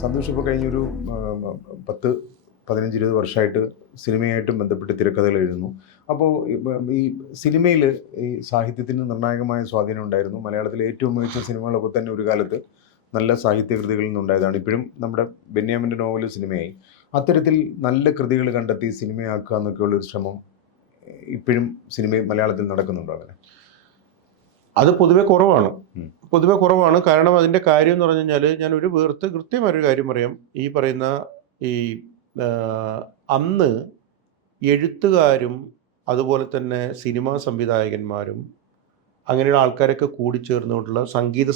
സന്തോഷ് ഇപ്പോൾ കഴിഞ്ഞൊരു 10, 15, 20 വർഷമായിട്ട് സിനിമയായിട്ടും ബന്ധപ്പെട്ട് തിരക്കഥകൾ എഴുതുന്നു. അപ്പോൾ ഈ സിനിമയിൽ ഈ സാഹിത്യത്തിന് നിർണായകമായ സ്വാധീനം ഉണ്ടായിരുന്നു. മലയാളത്തിലെ ഏറ്റവും മികച്ച സിനിമകളൊക്കെ തന്നെ ഒരു കാലത്ത് നല്ല സാഹിത്യകൃതികളിൽ നിന്നുണ്ടായതാണ്. ഇപ്പോഴും നമ്മുടെ ബെന്യാമിൻ്റെ നോവൽ സിനിമയായി. അത്തരത്തിൽ നല്ല കൃതികൾ കണ്ടെത്തി സിനിമയാക്കുക എന്നൊക്കെയുള്ളൊരു ശ്രമം ഇപ്പോഴും മലയാളത്തിൽ നടക്കുന്നുണ്ടോ? അങ്ങനെ അത് പൊതുവെ കുറവാണ്. കാരണം അതിൻ്റെ കാര്യം എന്ന് പറഞ്ഞു കഴിഞ്ഞാൽ ഞാൻ ഒരു കൃത്യമായൊരു കാര്യം പറയാം. ഈ പറയുന്ന ഈ അന്ന് എഴുത്തുകാരും അതുപോലെ തന്നെ സിനിമാ സംവിധായകന്മാരും അങ്ങനെയുള്ള ആൾക്കാരൊക്കെ കൂടിച്ചേർന്നുകൊണ്ടുള്ള സംഗീത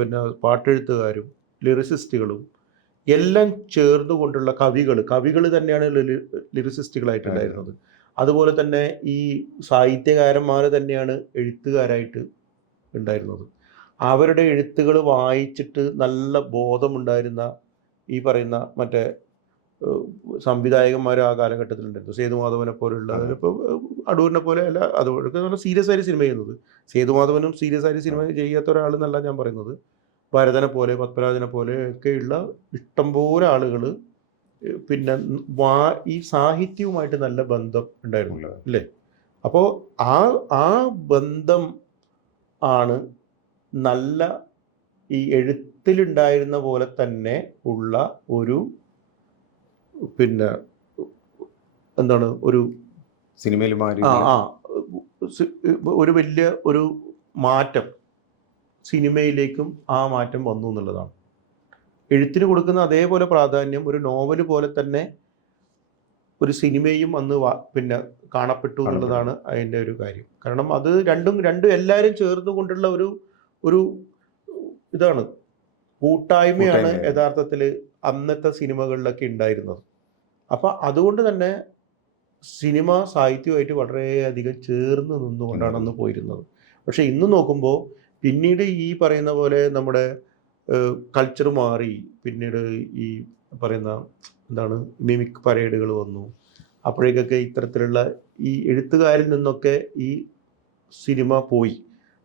പിന്നെ പാട്ടെഴുത്തുകാരും ലിറിസിസ്റ്റുകളും എല്ലാം ചേർന്നുകൊണ്ടുള്ള കവികൾ തന്നെയാണ് ലിറിസിസ്റ്റുകളായിട്ടുണ്ടായിരുന്നത്. അതുപോലെ തന്നെ ഈ സാഹിത്യകാരന്മാർ തന്നെയാണ് എഴുത്തുകാരായിട്ട് ഉണ്ടായിരുന്നത്. അവരുടെ എഴുത്തുകൾ വായിച്ചിട്ട് നല്ല ബോധമുണ്ടായിരുന്ന ഈ പറയുന്ന മറ്റേ സംവിധായകന്മാർ ആ കാലഘട്ടത്തിലുണ്ടായിരുന്നു. സേതുമാധവനെ പോലുള്ള, ഇപ്പോൾ അടൂരിനെ പോലെ അല്ല, അതുകൊണ്ടൊക്കെ നല്ല സീരിയസ് ആയിട്ട് സിനിമ ചെയ്യുന്നത്. സേതുമാധവനും സീരിയസ് ആയിട്ട് സിനിമ ചെയ്യാത്ത ഒരാളെന്നല്ല ഞാൻ പറയുന്നത്. ഭരതനെ പോലെ പത്മരാജനെ പോലെ ഒക്കെയുള്ള ഇഷ്ടംപോലെ ആളുകൾ പിന്നെ ഈ സാഹിത്യവുമായിട്ട് നല്ല ബന്ധം ഉണ്ടായിരുന്നില്ല അല്ലേ? അപ്പോൾ ആ ബന്ധം ആണ് നല്ല ഈ എഴുത്തിലുണ്ടായിരുന്ന പോലെ തന്നെ ഉള്ള ഒരു പിന്നെ എന്താണ് ഒരു സിനിമയിൽ ഒരു വലിയ ഒരു മാറ്റം സിനിമയിലേക്കും ആ മാറ്റം വന്നു എന്നുള്ളതാണ്. എഴുത്തിന് കൊടുക്കുന്ന അതേപോലെ പ്രാധാന്യം ഒരു നോവല് പോലെ തന്നെ ഒരു സിനിമയും അന്ന് പിന്നെ കാണപ്പെട്ടു എന്നുള്ളതാണ് അതിൻ്റെ ഒരു കാര്യം. കാരണം അത് രണ്ടും എല്ലാവരും ചേർന്നുകൊണ്ടുള്ള ഒരു ഇതാണ്, കൂട്ടായ്മയാണ് യഥാർത്ഥത്തിൽ അന്നത്തെ സിനിമകളിലൊക്കെ ഉണ്ടായിരുന്നത്. അപ്പം അതുകൊണ്ട് തന്നെ സിനിമ സാഹിത്യമായിട്ട് വളരെയധികം ചേർന്ന് നിന്നുകൊണ്ടാണ് അന്ന് പോയിരുന്നത്. പക്ഷെ ഇന്ന് നോക്കുമ്പോൾ പിന്നീട് ഈ പറയുന്ന പോലെ നമ്മുടെ കൾച്ചർ മാറി. പിന്നീട് ഈ പറയുന്ന എന്താണ് മിമിക് പരേഡുകൾ വന്നു. അപ്പോഴേക്കൊക്കെ ഇത്തരത്തിലുള്ള ഈ എഴുത്തുകാരിൽ നിന്നൊക്കെ ഈ സിനിമ പോയി.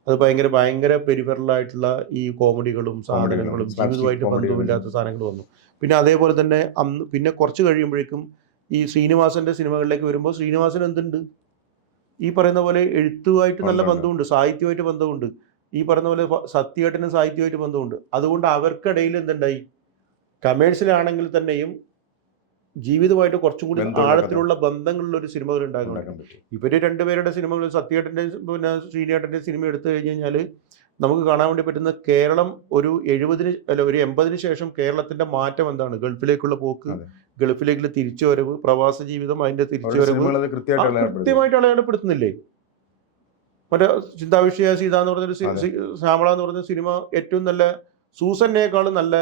അത് ഭയങ്കര പെരിഫറലായിട്ടുള്ള ഈ കോമഡികളും സാധനങ്ങളും ജീവിതമായിട്ട് ബന്ധമില്ലാത്ത സാധനങ്ങൾ വന്നു. പിന്നെ അതേപോലെ തന്നെ പിന്നെ കുറച്ച് കഴിയുമ്പോഴേക്കും ഈ ശ്രീനിവാസന്റെ സിനിമകളിലേക്ക് വരുമ്പോൾ ശ്രീനിവാസൻ എന്തുണ്ട്, ഈ പറയുന്ന പോലെ എഴുത്തുമായിട്ട് നല്ല ബന്ധമുണ്ട്, സാഹിത്യമായിട്ട് ബന്ധമുണ്ട്. ഈ പറയുന്ന പോലെ സത്യേട്ടനും സാഹിത്യമായിട്ട് ബന്ധമുണ്ട്. അതുകൊണ്ട് അവർക്കിടയിൽ എന്തുണ്ടായി, കമേഴ്ഷ്യലാണെങ്കിൽ തന്നെയും ജീവിതമായിട്ട് കുറച്ചും കൂടി ആഴത്തിലുള്ള ബന്ധങ്ങളുള്ള ഒരു സിനിമകൾ ഉണ്ടാകുന്നുണ്ട്. ഇവര് രണ്ടുപേരുടെ സിനിമകൾ, സത്യേട്ടൻ്റെ പിന്നെ ശ്രീനേട്ടൻ്റെ സിനിമ എടുത്തു കഴിഞ്ഞ് കഴിഞ്ഞാൽ നമുക്ക് കാണാൻ വേണ്ടി പറ്റുന്ന കേരളം ഒരു 80-ന് ശേഷം കേരളത്തിന്റെ മാറ്റം എന്താണ്, ഗൾഫിലേക്കുള്ള പോക്ക്, ഗൾഫിലേക്കുള്ള തിരിച്ചുവരവ്, പ്രവാസ ജീവിതം, അതിന്റെ തിരിച്ചുവരവ് കൃത്യമായിട്ട് അടയാളപ്പെടുത്തുന്നില്ലേ? മറ്റേ ചിന്താവിഷയ സീത എന്ന് പറഞ്ഞൊരു ശ്യാമള എന്ന് പറഞ്ഞ സിനിമ ഏറ്റവും നല്ല സൂസന്നേക്കാളും നല്ല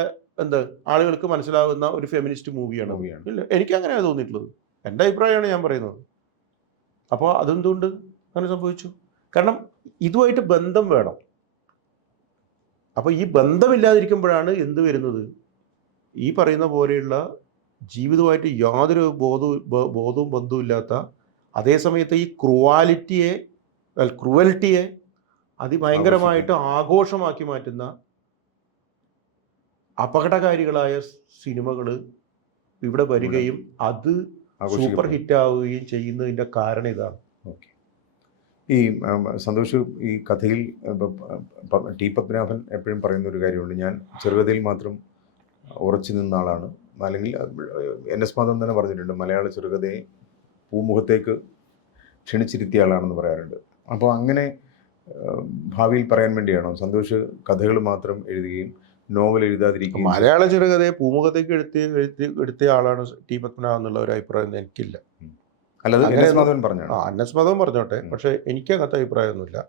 ആളുകൾക്ക് മനസ്സിലാകുന്ന ഒരു ഫെമിനിസ്റ്റ് മൂവിയാണ്. ഇല്ല, എനിക്ക് അങ്ങനെയാണ് തോന്നിയിട്ടുള്ളത്. എൻ്റെ അഭിപ്രായമാണ് ഞാൻ പറയുന്നത്. അപ്പോൾ അതെന്തുകൊണ്ട് അങ്ങനെ സംഭവിച്ചു? കാരണം ഇതുമായിട്ട് ബന്ധം വേണം. അപ്പോൾ ഈ ബന്ധമില്ലാതിരിക്കുമ്പോഴാണ് എന്ത് വരുന്നത്, ഈ പറയുന്ന പോലെയുള്ള ജീവിതമായിട്ട് യാതൊരു ബോധവും ബന്ധവും ഇല്ലാത്ത, അതേസമയത്ത് ഈ ക്രൂവൽറ്റിയെ അതിഭയങ്കരമായിട്ട് ആഘോഷമാക്കി മാറ്റുന്ന അപകടകാരികളായ സിനിമകൾ ഇവിടെ വരികയും അത് സൂപ്പർ ഹിറ്റ് ആവുകയും ചെയ്യുന്നതിൻ്റെ കാരണം ഇതാണ്. ഈ സന്തോഷ് ഈ കഥയിൽ ടി പത്മനാഭൻ എപ്പോഴും പറയുന്ന ഒരു കാര്യമുണ്ട്, ഞാൻ ചെറുകഥയിൽ മാത്രം ഉറച്ചു നിന്ന ആളാണ്. അല്ലെങ്കിൽ NS മാധവൻ തന്നെ പറഞ്ഞിട്ടുണ്ട്, മലയാള ചെറുകഥയെ പൂമുഖത്തേക്ക് ക്ഷണിച്ചിരുത്തിയ ആളാണെന്ന് പറയാറുണ്ട്. അപ്പോൾ അങ്ങനെ ഭാവിയിൽ പറയാൻ വേണ്ടിയാണോ സന്തോഷ് കഥകൾ മാത്രം എഴുതുകയും നോവൽ എഴുതാതിരിക്കും? മലയാള ചെറുകഥയെ പൂമുഖത്തേക്ക് എടുത്തിയ ആളാണ് ടി പത്മനാഭൻ എന്നുള്ള ഒരു അഭിപ്രായം എനിക്കില്ല. അല്ലാതെ NS മാധവൻ പറഞ്ഞോട്ടെ, പക്ഷെ എനിക്ക് അങ്ങനത്തെ അഭിപ്രായമൊന്നുമില്ല.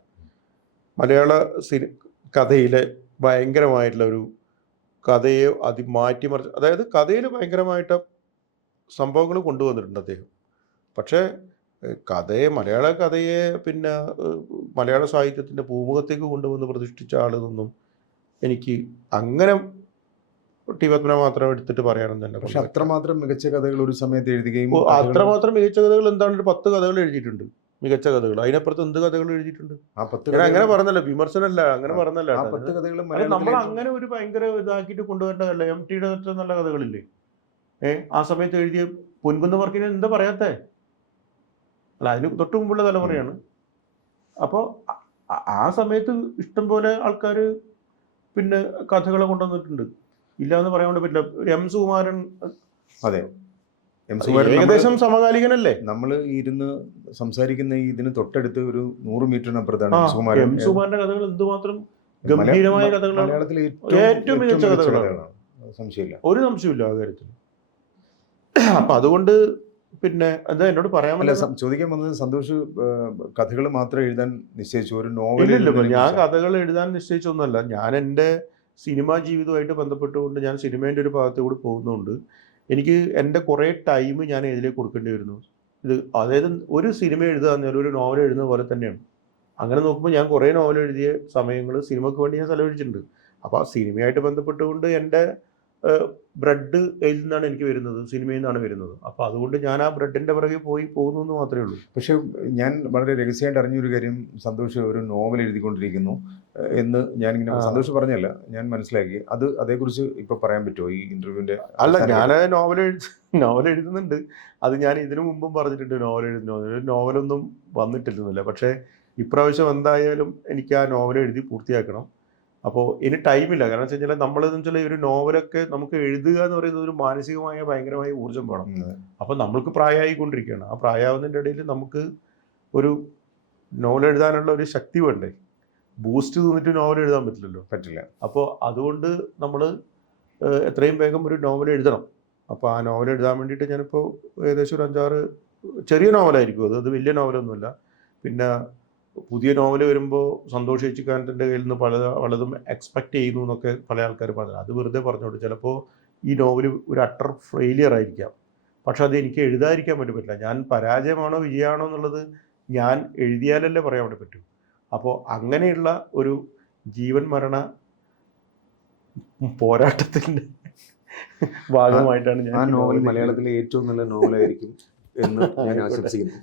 മലയാള കഥയിലെ ഭയങ്കരമായിട്ടുള്ള ഒരു കഥയെ മാറ്റിമറിച്ച്, അതായത് കഥയിൽ ഭയങ്കരമായിട്ട് സംഭവങ്ങൾ കൊണ്ടുവന്നിട്ടുണ്ട് അദ്ദേഹം. പക്ഷേ മലയാള കഥയെ പിന്നെ മലയാള സാഹിത്യത്തിൻ്റെ പൂമുഖത്തേക്ക് കൊണ്ടുവന്ന് പ്രതിഷ്ഠിച്ച ആളെന്നൊന്നും എനിക്ക് അങ്ങനെ ടി പത്മനാഭൻ മാത്രം എടുത്തിട്ട് പറയാനും തന്നെ. പക്ഷെ അത്രമാത്രം മികച്ച കഥകൾ ഒരു സമയത്ത് എഴുതുകയും അത്രമാത്രം മികച്ച കഥകൾ എന്താണ്, ഒരു 10 കഥകൾ എഴുതിയിട്ടുണ്ട്. മികച്ച കഥകൾ. അതിനപ്പുറത്ത് എന്ത് കഥകൾ എഴുതിയിട്ടുണ്ട്? ആ 10 ഞാൻ അങ്ങനെ കഥകളും പറഞ്ഞല്ല, വിമർശനമല്ല, അങ്ങനെ പറഞ്ഞല്ല ആ കേട്ടോ. 10 കഥകളും നമ്മൾ മലയാളത്തിലെ അങ്ങനെ ഒരു ഭയങ്കര ഇതാക്കിയിട്ട് കൊണ്ടുവരേണ്ടതല്ല. MTയുടെ ഏറ്റവും നല്ല കഥകളില്ലേ? ആ സമയത്ത് എഴുതിയ പൊൻകുന്ന് വർക്കിന് എന്താ പറയാത്തേ? അല്ല, അതിന് തൊട്ട് മുമ്പുള്ള തലമുറയാണ്. അപ്പോൾ ആ സമയത്ത് ഇഷ്ടംപോലെ ആൾക്കാർ പിന്നെ കഥകളെ കൊണ്ടുവന്നിട്ടുണ്ട്. ഇല്ല എന്ന് പറയാൻ വേണ്ടി പറ്റില്ല. എം സുകുമാരൻ, അതെ, എം സുകുമാരൻ ഏകദേശം സമകാലികനല്ലേ? നമ്മൾ ഇരുന്ന് സംസാരിക്കുന്ന ഇതിന് തൊട്ടടുത്ത് ഒരു 100 മീറ്ററിനപ്പുറത്താണ് എം സുകുമാരൻ. സുകുമാരന്റെ കഥകൾ എന്തുമാത്രം ഗംഭീരമായ കഥകളാണ്, മലയാളത്തിലെ ഏറ്റവും മികച്ച കഥകളാണ്. സംശയമില്ല, ഒരു സംശയമില്ല ആ കാര്യത്തിൽ. അപ്പൊ അതുകൊണ്ട് പിന്നെ എന്താ എന്നോട് പറയാൻ അല്ല, ചോദിക്കാൻ വന്നത് സന്തോഷ് കഥകൾ മാത്രം എഴുതാൻ നിശ്ചയിച്ചു, ഒരു നോവൽ? ഇല്ലല്ലോ, ഞാൻ കഥകൾ എഴുതാൻ നിശ്ചയിച്ചൊന്നുമല്ല. ഞാൻ എൻ്റെ സിനിമാ ജീവിതമായിട്ട് ബന്ധപ്പെട്ടുകൊണ്ട് ഞാൻ സിനിമേൻ്റെ ഒരു ഭാഗത്തുകൂടി പോകുന്നതുകൊണ്ട് എനിക്ക് എൻ്റെ കുറേ ടൈം ഞാൻ ഇതിലേക്ക് കൊടുക്കേണ്ടി വരുന്നു. അതായത് ഒരു സിനിമ എഴുതുക എന്നാൽ ഒരു നോവൽ എഴുതുന്ന പോലെ തന്നെയാണ്. അങ്ങനെ നോക്കുമ്പോൾ ഞാൻ കുറേ നോവൽ എഴുതിയ സമയങ്ങൾ സിനിമയ്ക്ക് വേണ്ടി ഞാൻ ചെലവഴിച്ചിട്ടുണ്ട്. അപ്പോൾ ആ സിനിമയായിട്ട് ബന്ധപ്പെട്ടുകൊണ്ട് എൻ്റെ ബ്രെഡ് ഇതിൽ നിന്നാണ് എനിക്ക് വരുന്നത്, സിനിമയിൽ നിന്നാണ് വരുന്നത്. അപ്പോൾ അതുകൊണ്ട് ഞാൻ ആ ബ്രെഡിൻ്റെ പിറകെ പോകുന്നു എന്ന് മാത്രമേ ഉള്ളൂ. പക്ഷേ ഞാൻ വളരെ രഹസ്യമായിട്ട് അറിഞ്ഞൊരു കാര്യം, സന്തോഷ് ഒരു നോവൽ എഴുതിക്കൊണ്ടിരിക്കുന്നു എന്ന് ഞാനിങ്ങനെ സന്തോഷ് പറഞ്ഞല്ല, ഞാൻ മനസ്സിലാക്കി. അതേക്കുറിച്ച് ഇപ്പോൾ പറയാൻ പറ്റുമോ ഈ ഇൻ്റർവ്യൂവിൻ്റെ? അല്ല, ഞാൻ നോവൽ എഴുതുന്നുണ്ട്. അത് ഞാൻ ഇതിനു മുമ്പും പറഞ്ഞിട്ടുണ്ട്. നോവലൊന്നും വന്നിട്ടില്ലെന്നില്ല. പക്ഷേ ഇപ്രാവശ്യം എന്തായാലും എനിക്ക് ആ നോവൽ എഴുതി പൂർത്തിയാക്കണം. അപ്പോൾ ഇനി ടൈമില്ല. കാരണം വെച്ച് കഴിഞ്ഞാൽ നമ്മളെന്ന് വെച്ചാൽ ഒരു നോവലൊക്കെ നമുക്ക് എഴുതുക എന്ന് പറയുന്നത് ഒരു മാനസികമായ ഭയങ്കരമായ ഊർജ്ജം വേണം. അപ്പോൾ നമ്മൾക്ക് പ്രായമായിക്കൊണ്ടിരിക്കുകയാണ്. ആ പ്രായമാവുന്നതിൻ്റെ ഇടയിൽ നമുക്ക് ഒരു നോവൽ എഴുതാനുള്ള ഒരു ശക്തി വേണ്ടേ? ബൂസ്റ്റ് തന്നിട്ട് നോവൽ എഴുതാൻ പറ്റില്ല. അപ്പോൾ അതുകൊണ്ട് നമ്മൾ എത്രയും വേഗം ഒരു നോവൽ എഴുതണം. അപ്പോൾ ആ നോവൽ എഴുതാൻ വേണ്ടിയിട്ട് ഞാനിപ്പോൾ ഏകദേശം ഒരു 5-6 ചെറിയ നോവലായിരിക്കും അത് വലിയ നോവലൊന്നുമില്ല. പിന്നെ പുതിയ നോവൽ വരുമ്പോൾ സന്തോഷ് ചേച്ചിക്കാരൻ്റെ കയ്യിൽ നിന്ന് പലതും എക്സ്പെക്റ്റ് ചെയ്യുന്നു എന്നൊക്കെ പല ആൾക്കാർ പറഞ്ഞു. അത് വെറുതെ പറഞ്ഞോട്ട്. ചിലപ്പോൾ ഈ നോവൽ ഒരു അട്ടർ ഫെയിലിയർ ആയിരിക്കാം. പക്ഷെ അത് എനിക്ക് എഴുതാതിരിക്കാൻ പറ്റില്ല. ഞാൻ പരാജയമാണോ വിജയമാണോ എന്നുള്ളത് ഞാൻ എഴുതിയാലല്ലേ പറയാൻ വേണ്ടി പറ്റൂ. അപ്പോൾ അങ്ങനെയുള്ള ഒരു ജീവൻ മരണ പോരാട്ടത്തിൻ്റെ ഭാഗമായിട്ടാണ് ഞാൻ. ആ നോവൽ മലയാളത്തിലെ ഏറ്റവും നല്ല നോവലായിരിക്കും എന്ന് ഞാൻ ആശംസിക്കുന്നു.